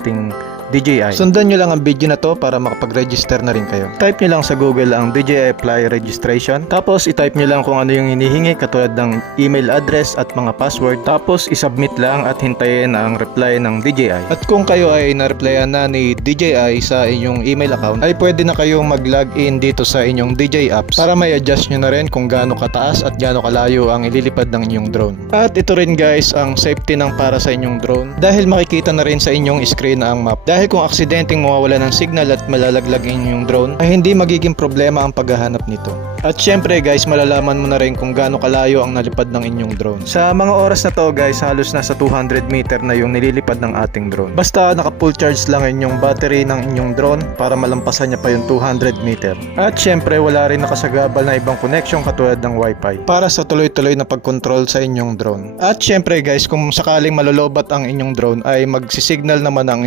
ating DJI. Sundan nyo lang ang video na to para makapag-register na rin kayo. Type nyo lang sa Google ang DJI Fly Registration. Tapos i-type nyo lang kung ano yung hinihingi katulad ng email address at mga password. Tapos isubmit lang at hintayin ang reply ng DJI. At kung kayo ay na-replyan na ni DJI sa inyong email account, ay pwede na kayong mag-login dito sa inyong DJI apps para may adjust nyo na rin kung gaano kataas at gaano kalayo ang ililipad ng inyong drone. At ito rin guys ang safety ng para sa inyong drone dahil makikita na rin sa inyong screen ang map. Dahil kung aksidenteng mawawala ng signal at malalaglag inyong drone ay hindi magiging problema ang paghahanap nito. At syempre guys, malalaman mo na rin kung gaano kalayo ang nalipad ng inyong drone. Sa mga oras na to guys, halos nasa 200 meter na yung nililipad ng ating drone. Basta naka full charge lang inyong battery ng inyong drone para malampasan niya pa yung 200 meter. At syempre wala rin nakasagabal na ibang connection katulad ng wifi para sa tuloy-tuloy na pagkontrol sa inyong drone. At syempre guys, kung sakaling malolobat ang inyong drone ay magsisignal naman ang